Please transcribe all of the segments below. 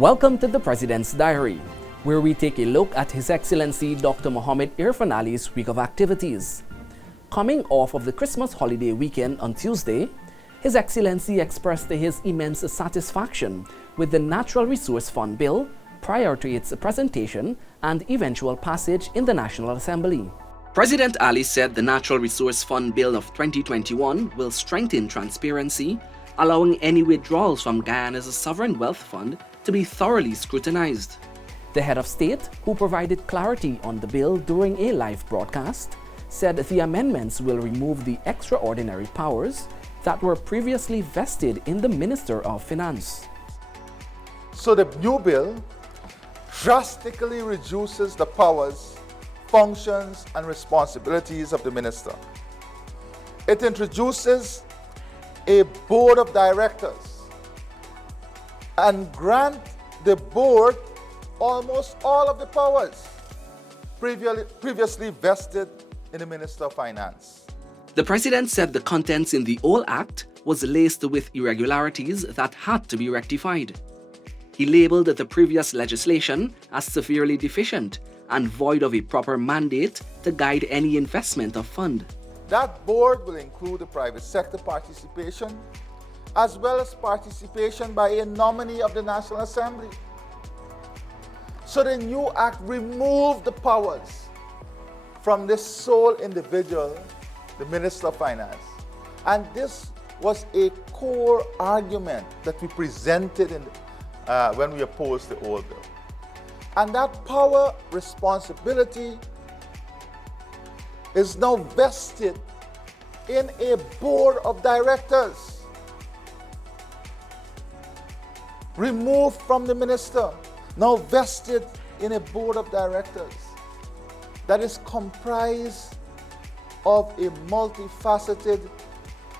Welcome to the President's Diary, where we take a look at His Excellency Dr. Mohamed Irfaan Ali's week of activities. Coming off of the Christmas holiday weekend on Tuesday, His Excellency expressed his immense satisfaction with the Natural Resource Fund Bill prior to its presentation and eventual passage in the National Assembly. President Ali said the Natural Resource Fund Bill of 2021 will strengthen transparency, allowing any withdrawals from Guyana's sovereign wealth fund to be thoroughly scrutinized. The head of state, who provided clarity on the bill during a live broadcast, said the amendments will remove the extraordinary powers that were previously vested in the Minister of Finance. So the new bill drastically reduces the powers, functions, and responsibilities of the minister. It introduces a board of directors and grant the board almost all of the powers previously vested in the Minister of Finance. The president said the contents in the old act was laced with irregularities that had to be rectified. He labeled the previous legislation as severely deficient and void of a proper mandate to guide any investment of fund. That board will include the private sector participation, as well as participation by a nominee of the National Assembly. So the new act removed the powers from this sole individual, the Minister of Finance. And this was a core argument that we presented when we opposed the old bill. And that power responsibility is now vested in a board of directors, removed from the minister, now vested in a board of directors that is comprised of a multifaceted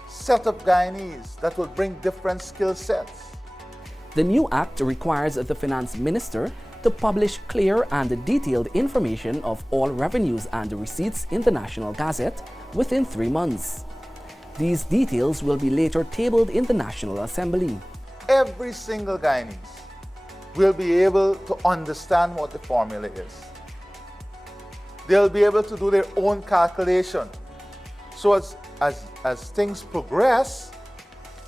set of Guyanese that will bring different skill sets. The new act requires the finance minister to publish clear and detailed information of all revenues and receipts in the National Gazette within 3 months. These details will be later tabled in the National Assembly. Every single Guyanese will be able to understand what the formula is. They'll be able to do their own calculation. So as things progress,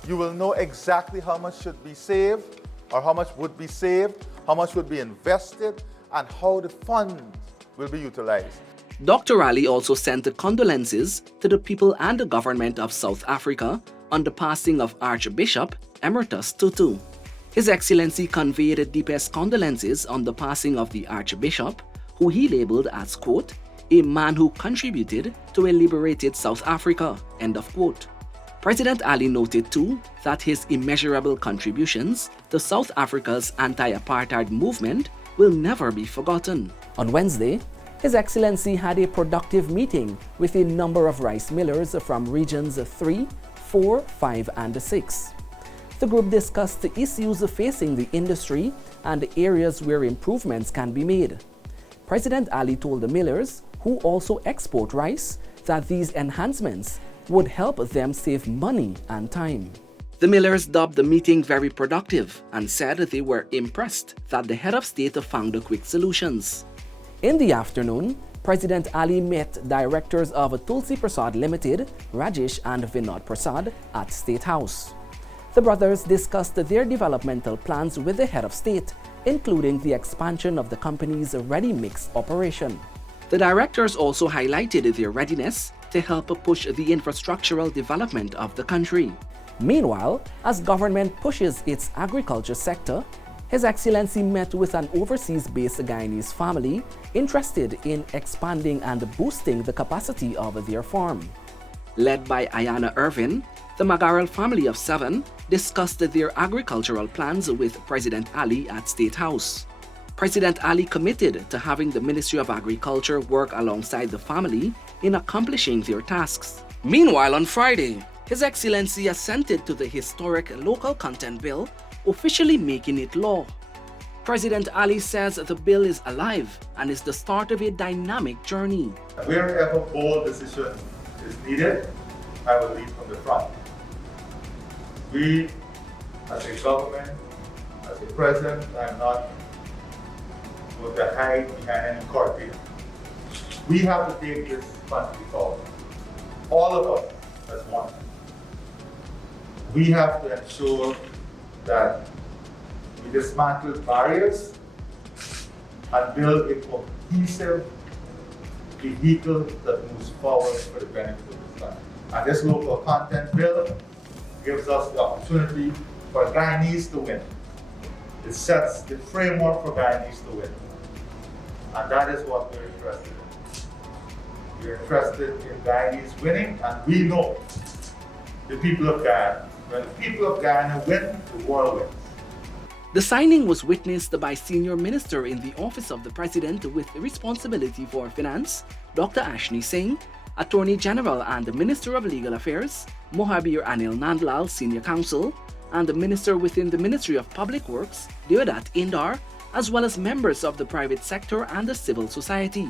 you will know exactly how much should be saved, or how much would be saved, how much would be invested, and how the funds will be utilized. Dr. Ali also sent condolences to the people and the government of South Africa on the passing of Archbishop Emeritus Tutu. His Excellency conveyed deepest condolences on the passing of the Archbishop, who he labeled as, quote, a man who contributed to a liberated South Africa, end of quote. President Ali noted too that his immeasurable contributions to South Africa's anti-apartheid movement will never be forgotten. On Wednesday, His Excellency had a productive meeting with a number of rice millers from regions 3, 4, 5, and 6. The group discussed the issues facing the industry and areas where improvements can be made. President Ali told the millers, who also export rice, that these enhancements would help them save money and time. The millers dubbed the meeting very productive and said they were impressed that the head of state found quick solutions. In the afternoon, President Ali met directors of Tulsi Prasad Limited, Rajesh and Vinod Prasad, at State House. The brothers discussed their developmental plans with the head of state, including the expansion of the company's ready-mix operation. The directors also highlighted their readiness to help push the infrastructural development of the country. Meanwhile, as government pushes its agriculture sector, His Excellency met with an overseas-based Guyanese family interested in expanding and boosting the capacity of their farm. Led by Ayana Irvin, the Magaral family of 7 discussed their agricultural plans with President Ali at State House. President Ali committed to having the Ministry of Agriculture work alongside the family in accomplishing their tasks. Meanwhile, on Friday, His Excellency assented to the historic local content bill, officially making it law. President Ali says the bill is alive and is the start of a dynamic journey. Wherever bold decision is needed, I will lead from the front. We, as a government, As a president, I'm not going to hide behind any curtain. We have to take this country forward. All of us as one. We have to ensure that we dismantle barriers and build a cohesive vehicle that moves forward for the benefit of this country. And this local content bill gives us the opportunity for Guyanese to win. It sets the framework for Guyanese to win. And that is what we're interested in. We're interested in Guyanese winning, and we know the people of Guyana. When the people of Guyana win, the world wins. The signing was witnessed by Senior Minister in the Office of the President with responsibility for finance, Dr. Ashni Singh, Attorney General and the Minister of Legal Affairs, Mohabir Anil Nandlal, Senior Counsel, and the Minister within the Ministry of Public Works, Deodat Indar, as well as members of the private sector and the civil society.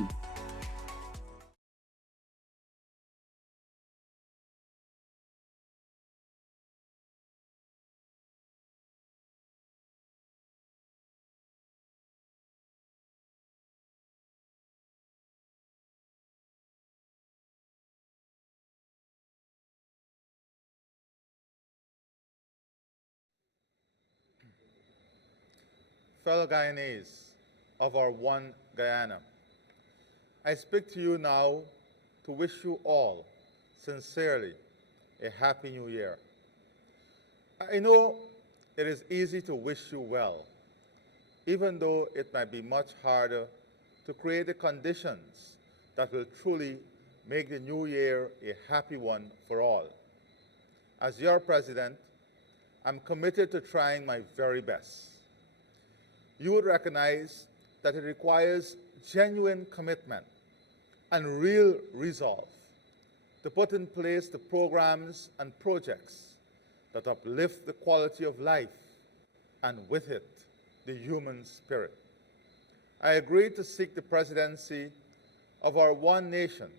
Fellow Guyanese of our one Guyana, I speak to you now to wish you all sincerely a Happy New Year. I know it is easy to wish you well, even though it might be much harder to create the conditions that will truly make the new year a happy one for all. As your president, I'm committed to trying my very best. You would recognize that it requires genuine commitment and real resolve to put in place the programs and projects that uplift the quality of life and with it, the human spirit. I agreed to seek the presidency of our one nation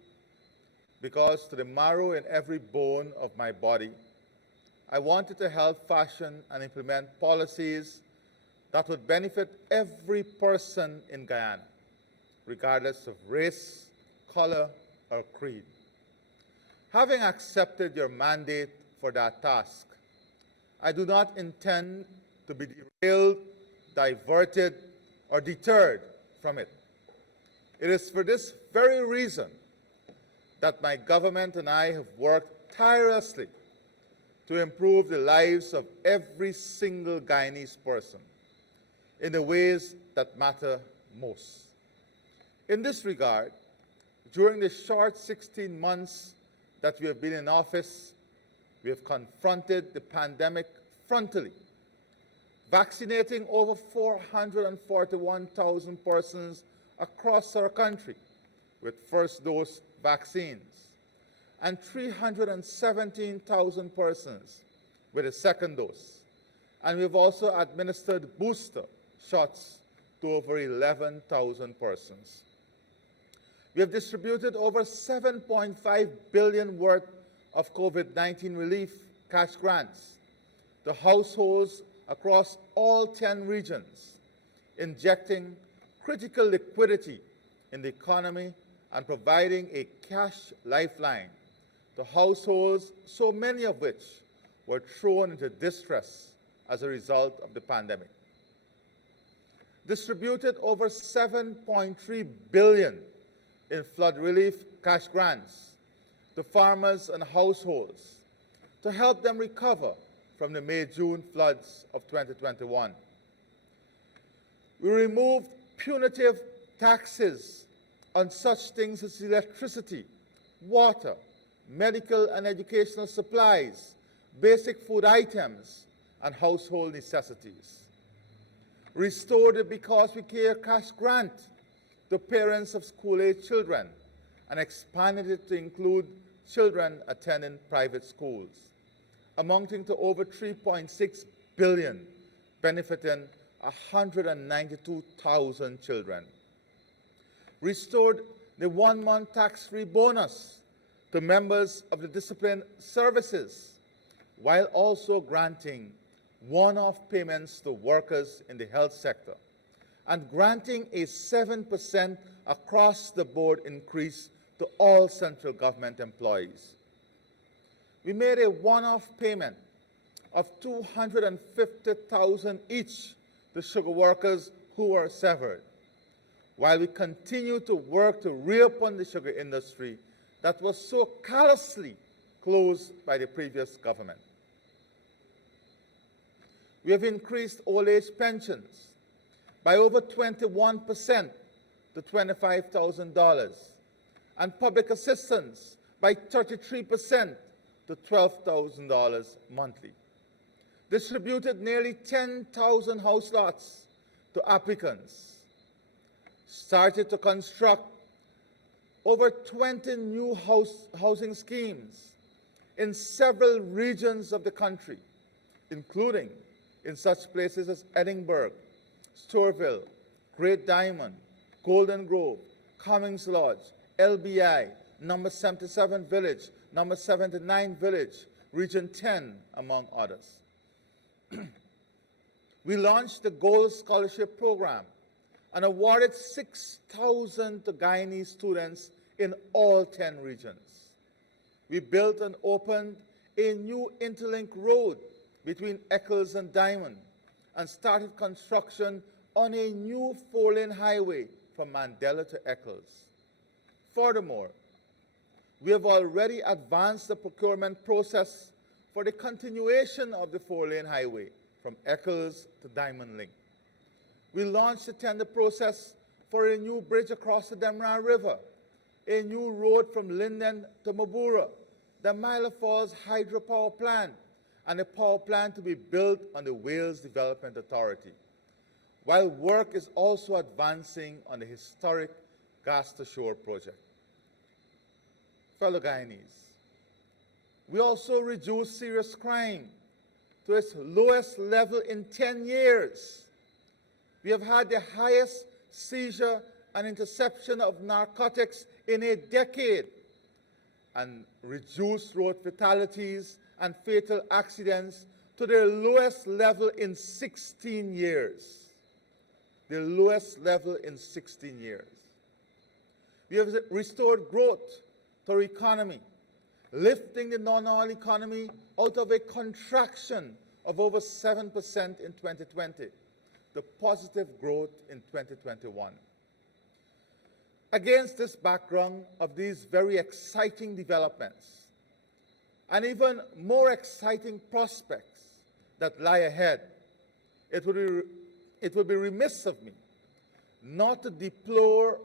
because to the marrow in every bone of my body, I wanted to help fashion and implement policies that would benefit every person in Guyana, regardless of race, color, or creed. Having accepted your mandate for that task, I do not intend to be derailed, diverted, or deterred from it. It is for this very reason that my government and I have worked tirelessly to improve the lives of every single Guyanese person in the ways that matter most. In this regard, during the short 16 months that we have been in office, we have confronted the pandemic frontally, vaccinating over 441,000 persons across our country with first dose vaccines, and 317,000 persons with a second dose. And we've also administered booster shots to over 11,000 persons. We have distributed over $7.5 billion worth of COVID-19 relief cash grants to households across all 10 regions, injecting critical liquidity in the economy and providing a cash lifeline to households, so many of which were thrown into distress as a result of the pandemic. Distributed over $7.3 billion in flood relief cash grants to farmers and households to help them recover from the May-June floods of 2021. We removed punitive taxes on such things as electricity, water, medical and educational supplies, basic food items, and household necessities. Restored the Because We Care cash grant to parents of school-age children and expanded it to include children attending private schools, amounting to over $3.6 billion, benefiting 192,000 children. Restored the one-month tax-free bonus to members of the disciplined services, while also granting one-off payments to workers in the health sector, and granting a 7% across-the-board increase to all central government employees. We made a one-off payment of $250,000 each to sugar workers who were severed, while we continue to work to reopen the sugar industry that was so callously closed by the previous government. We have increased old age pensions by over 21% to $25,000, and public assistance by 33% to $12,000 monthly. Distributed nearly 10,000 house lots to applicants. Started to construct over 20 new housing schemes in several regions of the country, including in such places as Edinburgh, Storville, Great Diamond, Golden Grove, Cummings Lodge, LBI, Number 77 Village, Number 79 Village, Region 10, among others. We launched the Gold Scholarship Program and awarded 6,000 to Guyanese students in all 10 regions. We built and opened a new interlink road between Eccles and Diamond and started construction on a new 4-lane highway from Mandela to Eccles. Furthermore, we have already advanced the procurement process for the continuation of the 4-lane highway from Eccles to Diamond Link. We launched the tender process for a new bridge across the Demerara River, a new road from Linden to Mabura, the Myla Falls hydropower plant, and a power plant to be built on the Wales Development Authority, while work is also advancing on the historic Gas to Shore project. Fellow Guyanese, we also reduced serious crime to its lowest level in 10 years. We have had the highest seizure and interception of narcotics in a decade, and reduced road fatalities and fatal accidents to their lowest level in 16 years. The lowest level in 16 years. We have restored growth to our economy, lifting the non-oil economy out of a contraction of over 7% in 2020 to positive growth in 2021. Against this background of these very exciting developments, and even more exciting prospects that lie ahead, it would be remiss of me not to deplore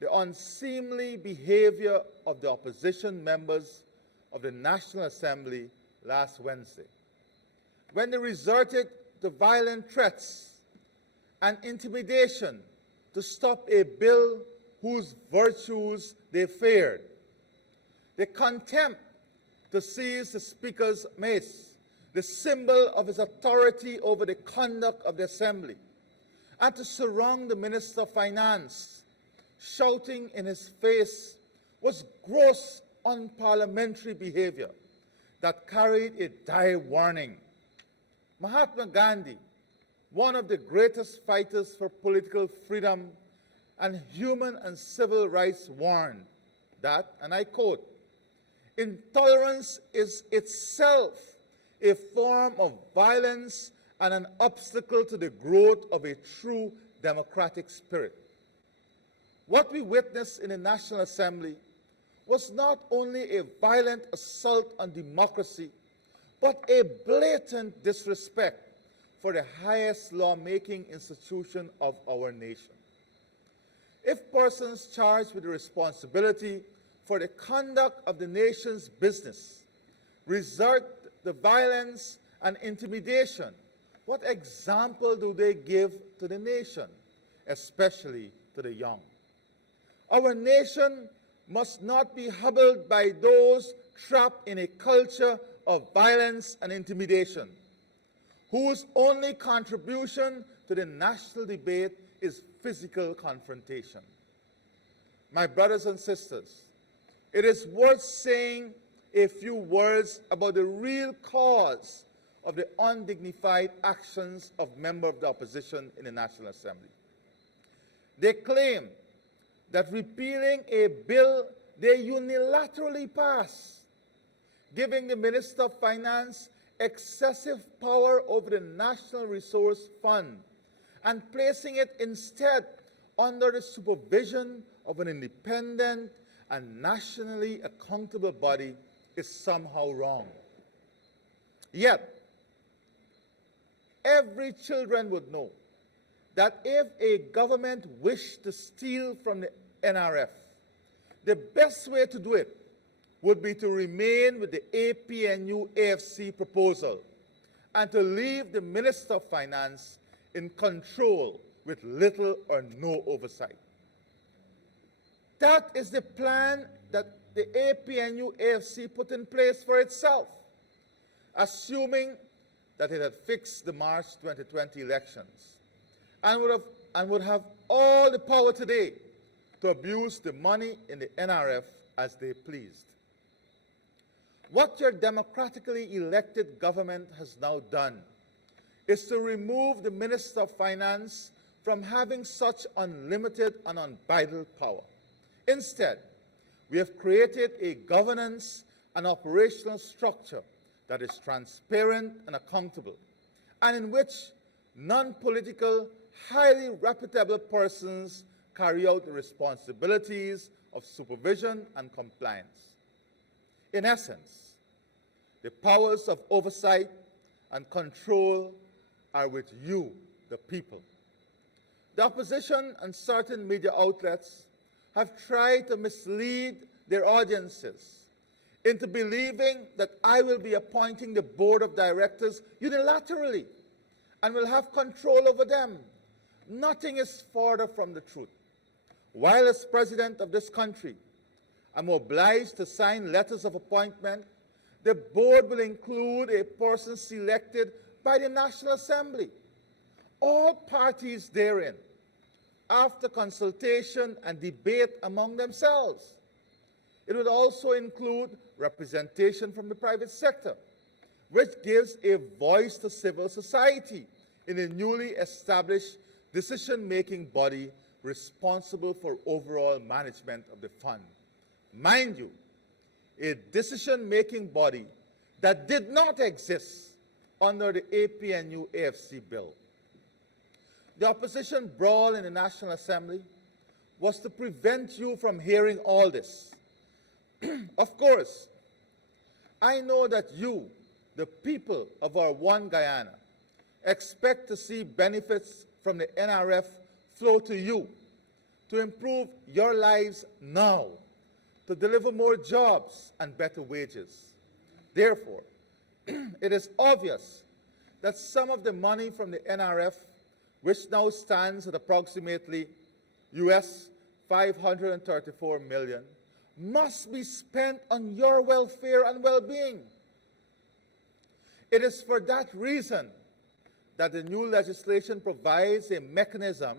the unseemly behavior of the opposition members of the National Assembly last Wednesday, when they resorted to violent threats and intimidation to stop a bill whose virtues they feared. The contempt to seize the Speaker's mace, the symbol of his authority over the conduct of the Assembly, and to surround the Minister of Finance, shouting in his face, was gross unparliamentary behavior that carried a dire warning. Mahatma Gandhi, one of the greatest fighters for political freedom and human and civil rights, warned that, and I quote, "Intolerance is itself a form of violence and an obstacle to the growth of a true democratic spirit." What we witnessed in the National Assembly was not only a violent assault on democracy, but a blatant disrespect for the highest lawmaking institution of our nation. If persons charged with the responsibility for the conduct of the nation's business resort to violence and intimidation, what example do they give to the nation, especially to the young? Our nation must not be hobbled by those trapped in a culture of violence and intimidation, whose only contribution to the national debate is physical confrontation. My brothers and sisters, it is worth saying a few words about the real cause of the undignified actions of members of the opposition in the National Assembly. They claim that repealing a bill they unilaterally passed, giving the Minister of Finance excessive power over the National Resource Fund and placing it instead under the supervision of an independent and nationally accountable body is somehow wrong. Yet, every children would know that if a government wished to steal from the NRF, the best way to do it would be to remain with the APNU AFC proposal and to leave the Minister of Finance in control with little or no oversight. That is the plan that the APNU AFC put in place for itself, assuming that it had fixed the March 2020 elections and would have all the power today to abuse the money in the NRF as they pleased. What your democratically elected government has now done is to remove the Minister of Finance from having such unlimited and unbridled power. Instead, we have created a governance and operational structure that is transparent and accountable, and in which non-political, highly reputable persons carry out the responsibilities of supervision and compliance. In essence, the powers of oversight and control are with you, the people. The opposition and certain media outlets have tried to mislead their audiences into believing that I will be appointing the board of directors unilaterally and will have control over them. Nothing is further from the truth. While as president of this country, I'm obliged to sign letters of appointment, the board will include a person selected by the National Assembly. All parties therein, after consultation and debate among themselves. It would also include representation from the private sector, which gives a voice to civil society in a newly established decision-making body responsible for overall management of the fund. Mind you, a decision-making body that did not exist under the APNU AFC bill. The opposition brawl in the National Assembly was to prevent you from hearing all this. Of course, I know that you, the people of our one Guyana, expect to see benefits from the NRF flow to you, to improve your lives now, to deliver more jobs and better wages. Therefore, it is obvious that some of the money from the NRF, which now stands at approximately US $534 million, must be spent on your welfare and well-being. It is for that reason that the new legislation provides a mechanism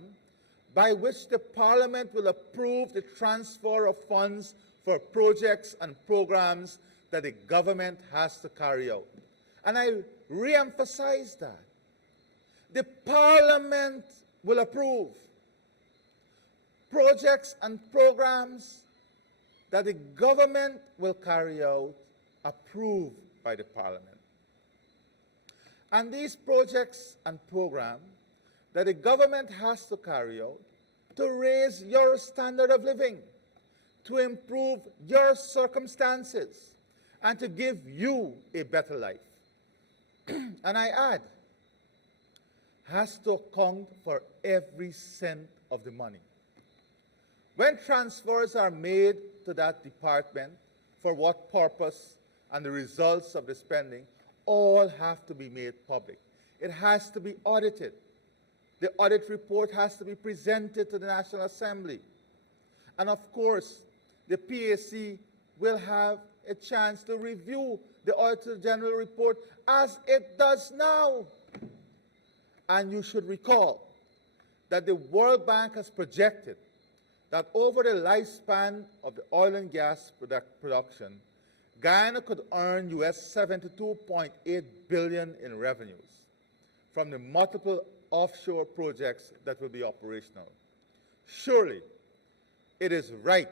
by which the Parliament will approve the transfer of funds for projects and programs that the government has to carry out. And I re-emphasize that. The Parliament will approve projects and programs that the government will carry out, approved by the Parliament. And these projects and programs that the government has to carry out to raise your standard of living, to improve your circumstances, and to give you a better life. And I add, has to account for every cent of the money. When transfers are made to that department, for what purpose and the results of the spending, all have to be made public. It has to be audited. The audit report has to be presented to the National Assembly. And of course, the PAC will have a chance to review the Auditor General report as it does now. And you should recall that the World Bank has projected that over the lifespan of the oil and gas production, Guyana could earn US 72.8 billion in revenues from the multiple offshore projects that will be operational. Surely, it is right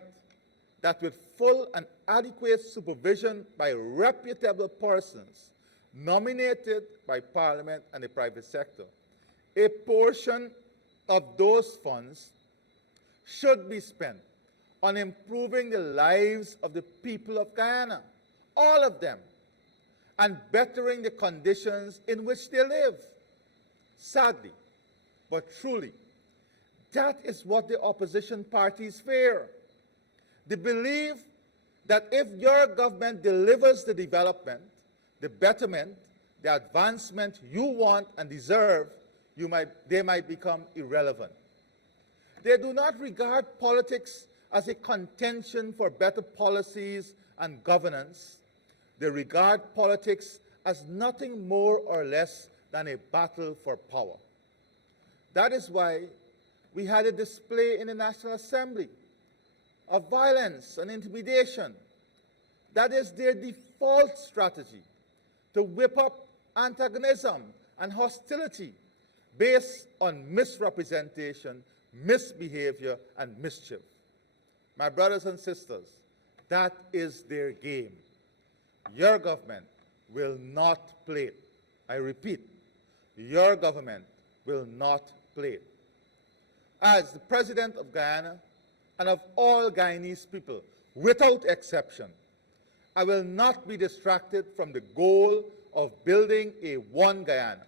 that with full and adequate supervision by reputable persons nominated by Parliament and the private sector, a portion of those funds should be spent on improving the lives of the people of Guyana, all of them, and bettering the conditions in which they live. Sadly, but truly, that is what the opposition parties fear. They believe that if your government delivers the development, the betterment, the advancement you want and deserve, they might become irrelevant. They do not regard politics as a contention for better policies and governance. They regard politics as nothing more or less than a battle for power. That is why we had a display in the National Assembly of violence and intimidation. That is their default strategy, to whip up antagonism and hostility based on misrepresentation, misbehavior, and mischief. My brothers and sisters, that is their game. Your government will not play it. I repeat, your government will not play it. As the President of Guyana and of all Guyanese people, without exception, I will not be distracted from the goal of building a one Guyana,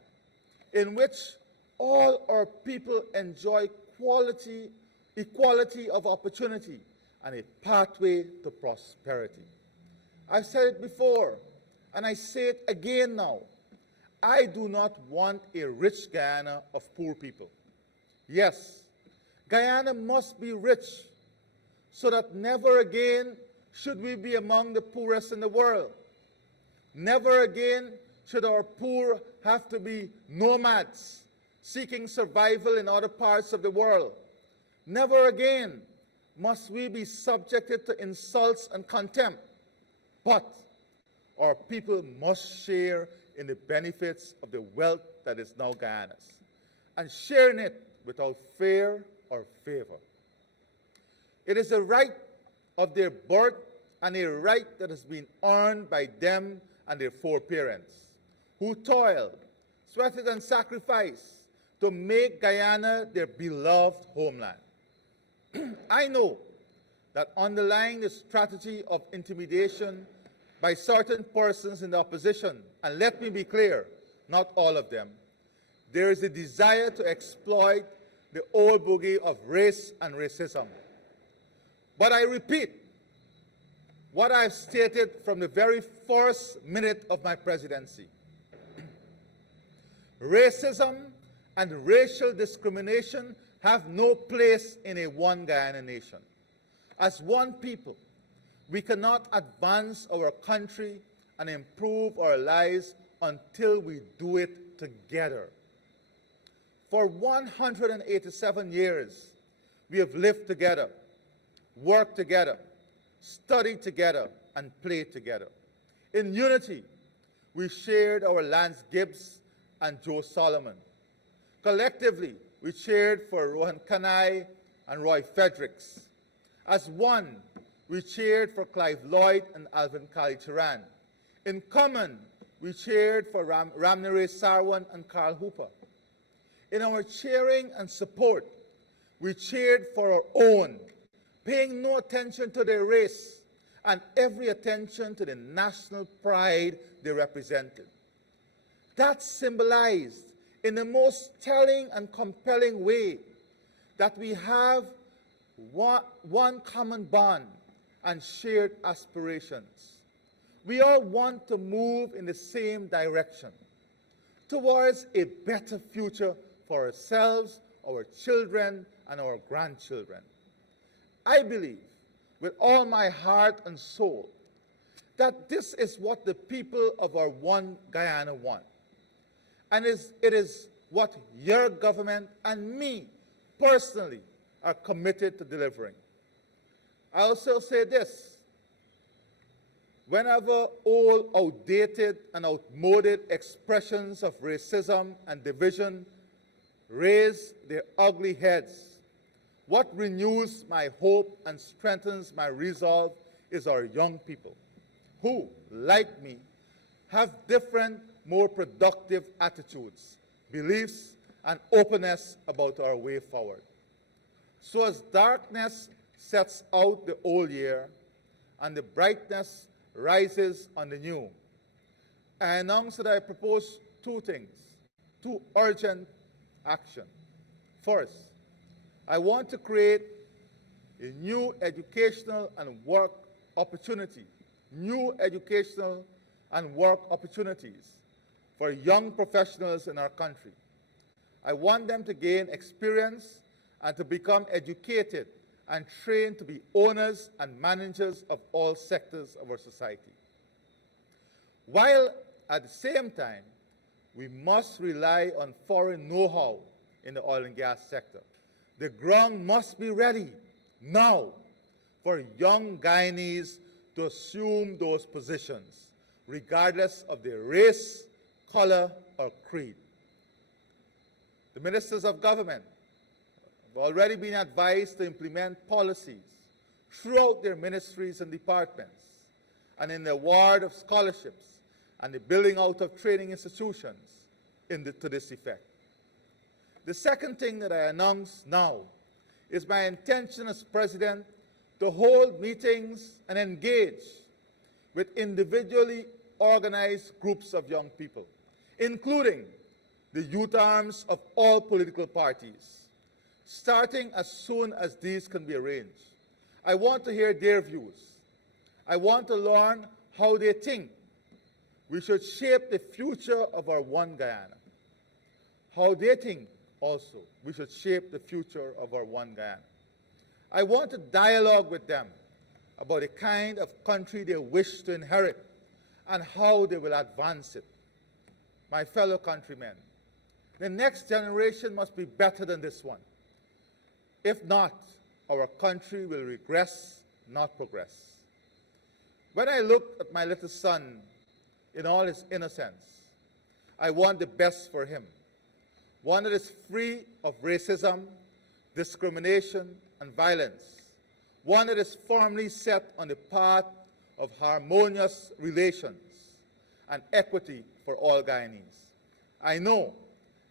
in which all our people enjoy equality of opportunity, and a pathway to prosperity. I've said it before, and I say it again now. I do not want a rich Guyana of poor people. Yes, Guyana must be rich so that never again should we be among the poorest in the world. Never again should our poor have to be nomads seeking survival in other parts of the world. Never again must we be subjected to insults and contempt. But our people must share in the benefits of the wealth that is now Guyana's, and sharing it without fear or favor. It is a right of their birth and a right that has been earned by them and their foreparents, who toiled, sweated, and sacrificed to make Guyana their beloved homeland. I know that underlying the strategy of intimidation by certain persons in the opposition, and let me be clear, not all of them, there is a desire to exploit the old boogie of race and racism. But I repeat what I've stated from the very first minute of my presidency. Racism and racial discrimination have no place in a one Guyana nation. As one people, we cannot advance our country and improve our lives until we do it together. For 187 years, we have lived together, worked together, studied together, and played together. In unity, we shared our Lance Gibbs and Joe Solomon. Collectively, we cheered for Rohan Kanai and Roy Fredericks. As one, we cheered for Clive Lloyd and Alvin Kali-Turan. In common, we cheered for Ramnere Sarwan and Carl Hooper. In our cheering and support, we cheered for our own, paying no attention to their race and every attention to the national pride they represented. That symbolized in the most telling and compelling way that we have one common bond and shared aspirations. We all want to move in the same direction towards a better future for ourselves, our children, and our grandchildren. I believe with all my heart and soul that this is what the people of our one Guyana want. And it is what your government and me personally are committed to delivering. I also say this. Whenever old, outdated, and outmoded expressions of racism and division raise their ugly heads, what renews my hope and strengthens my resolve is our young people, who, like me, have different, more productive attitudes, beliefs, and openness about our way forward. So as darkness sets out the old year and the brightness rises on the new, I announce that I propose two things, two urgent action. First, I want to create a new educational and work opportunity, new educational and work opportunities for young professionals in our country. I want them to gain experience and to become educated and trained to be owners and managers of all sectors of our society. While at the same time, we must rely on foreign know-how in the oil and gas sector. The ground must be ready now for young Guyanese to assume those positions, regardless of their race, color, or creed. The ministers of government have already been advised to implement policies throughout their ministries and departments, and in the award of scholarships and the building out of training institutions to this effect. The second thing that I announce now is my intention as president to hold meetings and engage with individually organized groups of young people, including the youth arms of all political parties, starting as soon as these can be arranged. I want to hear their views. I want to learn how they think we should shape the future of our one Guyana, how they think also we should shape the future of our one Guyana. I want to dialogue with them about the kind of country they wish to inherit and how they will advance it. My fellow countrymen, the next generation must be better than this one. If not, our country will regress, not progress. When I look at my little son in all his innocence, I want the best for him. One that is free of racism, discrimination, and violence. One that is firmly set on the path of harmonious relations and equity for all Guyanese. I know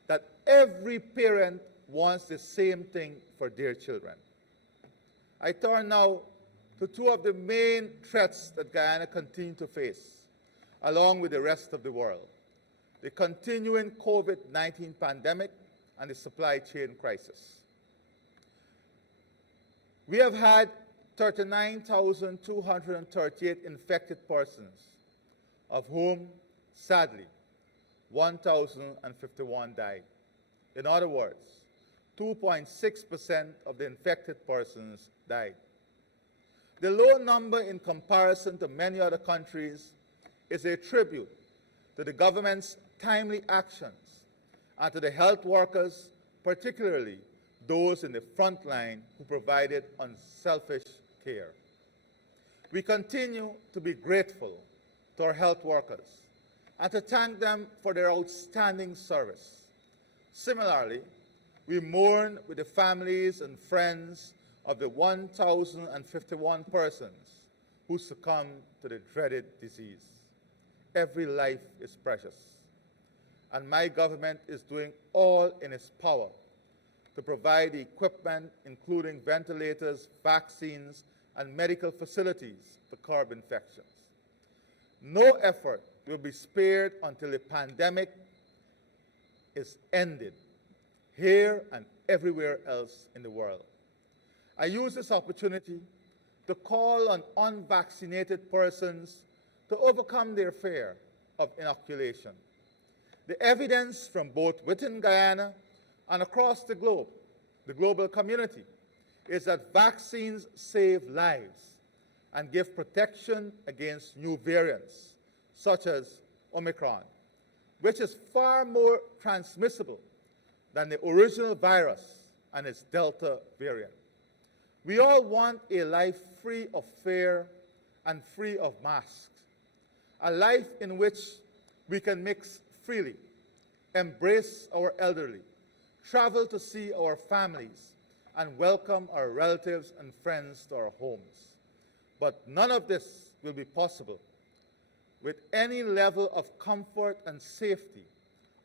that every parent wants the same thing for their children. I turn now to two of the main threats that Guyana continues to face, along with the rest of the world: the continuing COVID-19 pandemic and the supply chain crisis. We have had 39,238 infected persons, of whom, sadly, 1,051 died. In other words, 2.6% of the infected persons died. The low number in comparison to many other countries is a tribute to the government's timely actions and to the health workers, particularly those in the front line who provided unselfish care. We continue to be grateful to our health workers and to thank them for their outstanding service. Similarly, we mourn with the families and friends of the 1,051 persons who succumbed to the dreaded disease. Every life is precious, and my government is doing all in its power to provide the equipment, including ventilators, vaccines, and medical facilities to curb infections. No effort will be spared until the pandemic is ended, here and everywhere else in the world. I use this opportunity to call on unvaccinated persons to overcome their fear of inoculation. The evidence from both within Guyana and across the globe, the global community, is that vaccines save lives and give protection against new variants, such as Omicron, which is far more transmissible than the original virus and its Delta variant. We all want a life free of fear and free of masks, a life in which we can mix freely, embrace our elderly, travel to see our families, and welcome our relatives and friends to our homes. But none of this will be possible with any level of comfort and safety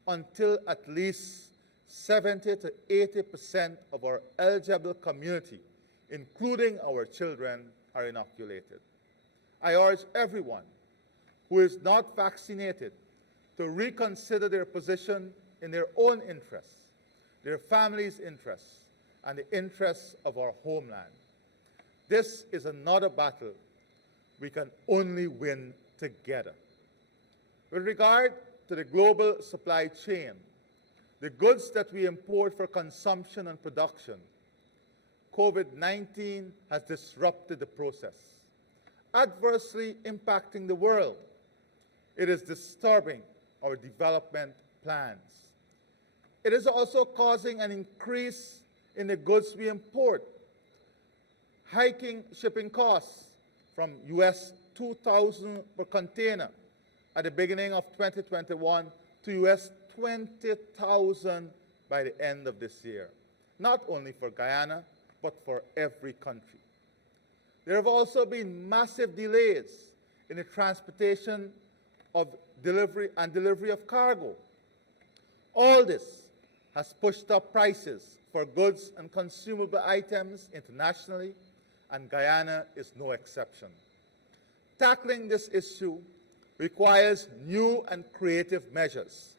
until at least 70 to 80% of our eligible community, including our children, are inoculated. I urge everyone who is not vaccinated to reconsider their position in their own interests, their families' interests, and the interests of our homeland. This is another battle we can only win together. With regard to the global supply chain, the goods that we import for consumption and production, COVID-19 has disrupted the process, adversely impacting the world. It is disturbing our development plans. It is also causing an increase in the goods we import, hiking shipping costs from US $2,000 per container at the beginning of 2021 to US $20,000 by the end of this year, not only for Guyana, but for every country. There have also been massive delays in the transportation of delivery of cargo. All this has pushed up prices for goods and consumable items internationally, and Guyana is no exception. Tackling this issue requires new and creative measures,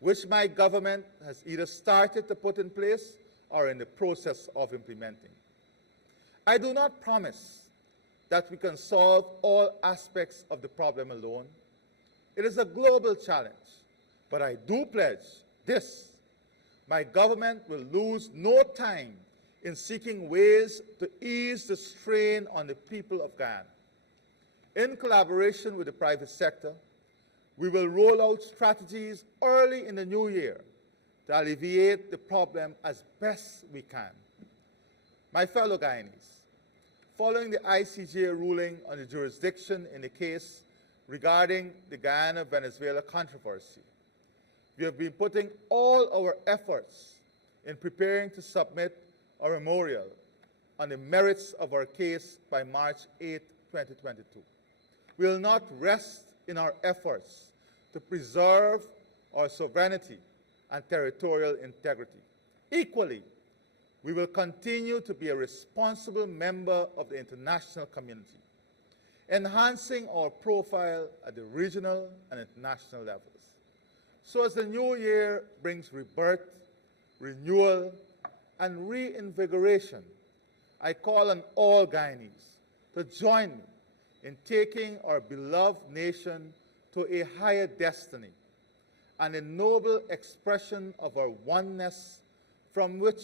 which my government has either started to put in place or in the process of implementing. I do not promise that we can solve all aspects of the problem alone. It is a global challenge, but I do pledge this: my government will lose no time in seeking ways to ease the strain on the people of Guyana. In collaboration with the private sector, we will roll out strategies early in the new year to alleviate the problem as best we can. My fellow Guyanese, following the ICJ ruling on the jurisdiction in the case regarding the Guyana-Venezuela controversy, we have been putting all our efforts in preparing to submit a memorial on the merits of our case by March 8, 2022. We will not rest in our efforts to preserve our sovereignty and territorial integrity. Equally, we will continue to be a responsible member of the international community, enhancing our profile at the regional and international levels. So as the new year brings rebirth, renewal, and reinvigoration, I call on all Guyanese to join me in taking our beloved nation to a higher destiny and a noble expression of our oneness from which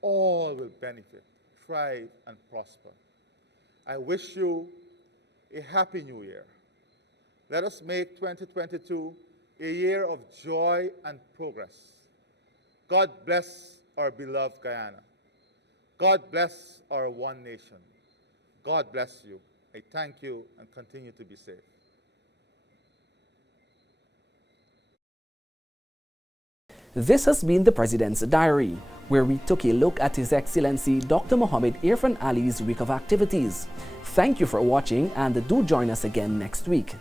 all will benefit, thrive, and prosper. I wish you a happy new year. Let us make 2022 a year of joy and progress. God bless our beloved Guyana. God bless our one nation. God bless you. I thank you and continue to be safe. This has been the President's Diary, where we took a look at His Excellency Dr. Mohammed Irfaan Ali's week of activities. Thank you for watching, and do join us again next week.